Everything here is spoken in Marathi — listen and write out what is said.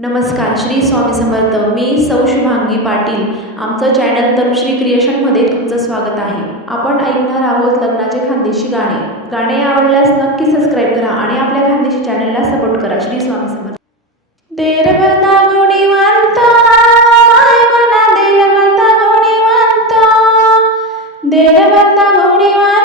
नमस्कार, श्री स्वामी समर्थ. मी सौ शुभांगी पाटील. आमचं चॅनल तनुश्री क्रिएशनमध्ये तुमचं स्वागत आहे. आपण ऐकणार आहोत लग्नाचे खानदेशी गाणे. गाणे आवडल्यास नक्की सबस्क्राईब करा आणि आपल्या खानदेशी चॅनलला सपोर्ट करा. श्री स्वामी समर्थ. देर बता गुणीवंत, माय मना देर बता गुणीवंत, देर बता गुणीवंत.